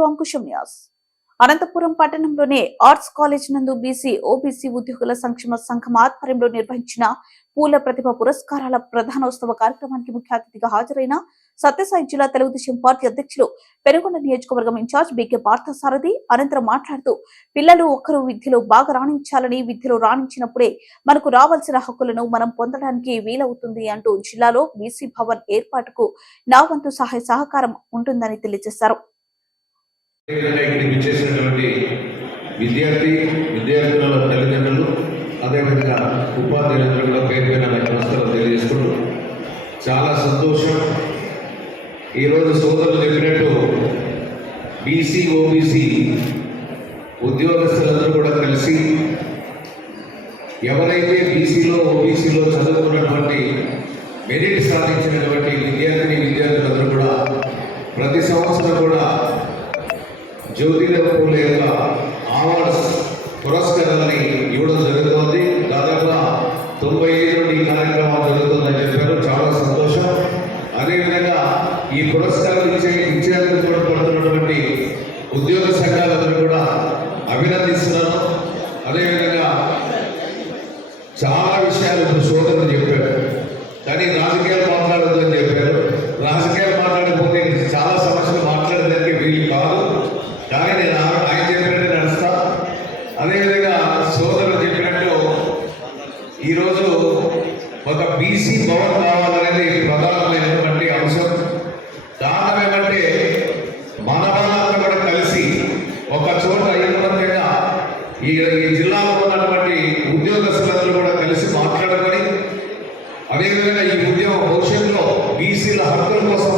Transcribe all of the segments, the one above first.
To Ankusam news. Anantapuram పట్టణంలోని arts college నందు BC OBC ఉద్యోగుల సంక్షేమ సంఘం ఆధ్వర్యంలో నిర్వహించిన పూల ప్రతిభ పురస్కారాల ప్రధానోత్సవ కార్యక్రమానికి ముఖ్య అతిథిగా హాజరైన సత్యసాయి జిల్లా తెలుగుదేశం పార్టీ అధ్యక్షులు పెనుగొండ నియోజకవర్గం ఇన్ఛార్జ్ బీకే పార్థసారథి అనంతరం మాట్లాడుతూ పిల్లలు ఒక్కరు విద్యలో బాగా రాణించాలని విద్యలో రాణించినప్పుడే మనకు రావాల్సిన హక్కులను మనం పొందడానికి వీలవుతుంది అంటూ జిల్లాలో బీసీ భవన్ ఏర్పాటుకు నా వంతు సహాయ సహకారం ఉంటుందని తెలియజేశారు. అదేవిధంగా ఇక్కడికి వచ్చేసినటువంటి విద్యార్థి విద్యార్థుల తల్లిదండ్రులు అదేవిధంగా ఉపాధ్యాయులందరూ కూడా పేరు పైన నమస్కారం తెలియజేసుకుంటూ చాలా సంతోషం. ఈరోజు సోదరులు చెప్పినట్టు బీసీ ఓబీసీ ఉద్యోగస్తులందరూ కూడా కలిసి ఎవరైతే బీసీలో ఓబీసీలో చదువుకున్నటువంటి మెరిట్ సాధించినటువంటి విద్యార్థిని విద్యార్థులందరూ కూడా ప్రతి సంవత్సరం కూడా జ్యోతిరావు పూలే యొక్క అవార్డ్స్ పురస్కారాలని ఇవ్వడం జరుగుతుంది. దాదాపుగా తొంభై ఐదు ఈ కార్యక్రమం జరుగుతుందని చెప్పారు. చాలా సంతోషం. అదేవిధంగా ఈ పురస్కారాలు ఇచ్చే ఇచ్చేందుకు తోడ్పడుతున్నటువంటి ఉద్యోగ సంఘాలందరూ కూడా అభినందిస్తున్నాను అదేవిధంగా చాలా విషయాలు ఇప్పుడు సోదరులు చెప్పారు కానీ రాజకీయాలు మాట్లాడొద్దని చెప్పారు రాజకీయాలు మాట్లాడకపోతే చాలా సమస్యలు మాట్లాడడానికి వీలు కాదు కానీ నేను ఆ- ఆయన చెప్పినట్టు నడుస్తా అదేవిధంగా సోదరులు చెప్పినట్టు ఈరోజు ఒక బీసీ భవన్ కావాలనేది ప్రధానమైనటువంటి అంశం? కారణం ఏమంటే మన వాళ్ళంతా కూడా కలిసి ఒక చోట ఐకమత్యంగా ఈ ఈ జిల్లాలో ఉన్నటువంటి ఉద్యోగస్తులందరూ కూడా కలిసి మాట్లాడుకొని అదేవిధంగా ఈ ఉద్యోగ భవిష్యత్తులో బీసీల హక్కుల కోసం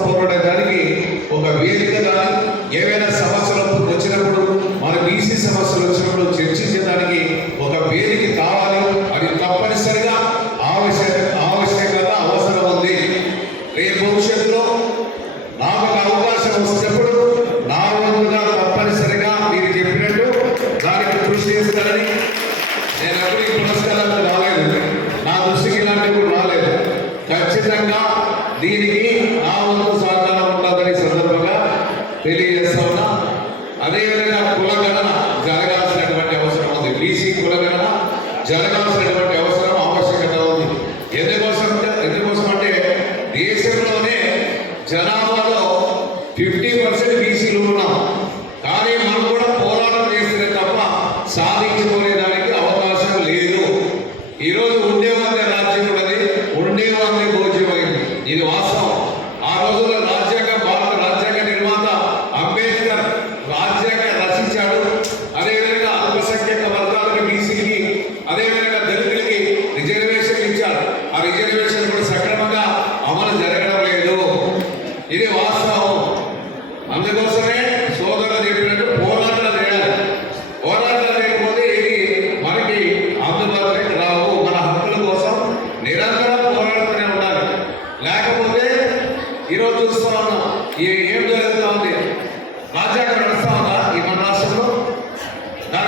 దీనికి నా వంతు సహకారం ఉంటుందని సందర్భంగా తెలియజేస్తా ఉన్నా. అదేవిధంగా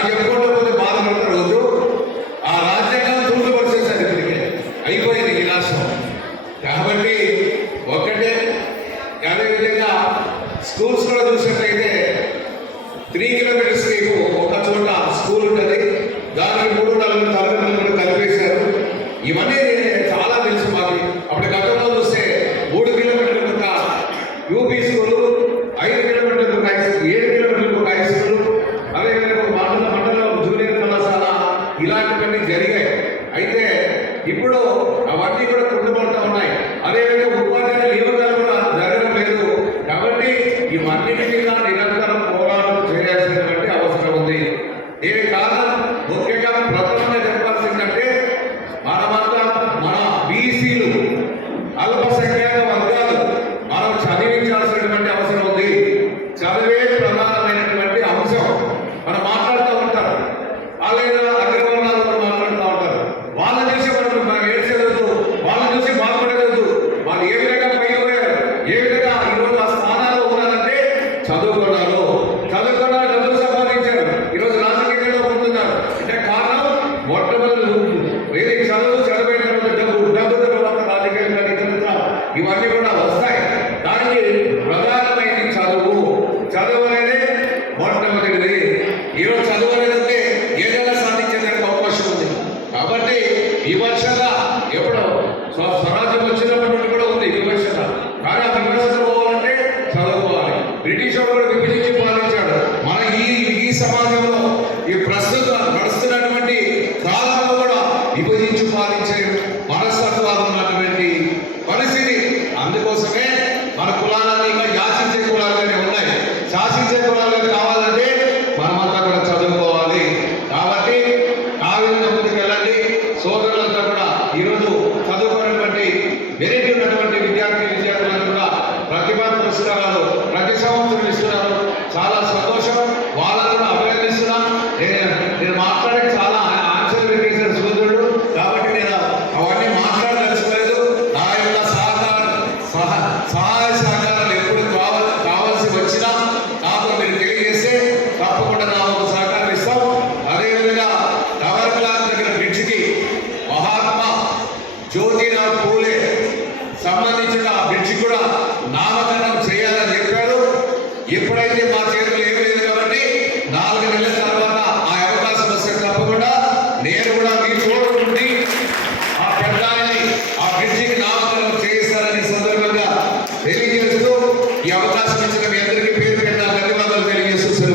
దాన్ని పోతే బాధపడతారు రోజు ఆ రాజ్యాంగం తూర్పు పరిచేశారు ఇప్పటికే. అయిపోయింది ఈ రాష్ట్రం. కాబట్టి ఒక్కటే అదేవిధంగా స్కూల్స్ కూడా చూసినట్లయితే త్రీ కిలోమీటర్స్ ఒక చోట స్కూల్ ఉంటుంది. దానికి మూడు నలుగురు తరగతులు కూడా కలిపేశారు. ఇవన్నీ చాలా తెలుసు మాకు. అప్పుడు గతంలో చూస్తే మూడు కిలోమీటర్ల ఒక యూపీ స్కూల్ పరబ్రహ్మ దగ్గరికి ఏదైనా సాధించేదానికి అవకాశం ఉంది? కాబట్టి వివక్షత ఎప్పుడు స్వరాజ్యం వచ్చినప్పటి కూడా ఉంది వివక్షత కానీ పోవాలంటే చదువుకోవాలి. బ్రిటిష్ వాడు కూడా పాలించాడు మన ఈ ఈ సమాజంలో ఈ ప్రస్తుత నడుస్తున్నటువంటి కాలంలో కూడా విభజించి పాలించే ఉన్నటువంటి పరిస్థితి. అందుకోసమే మన కులాల చదువుకున్నటువంటి మెరిట్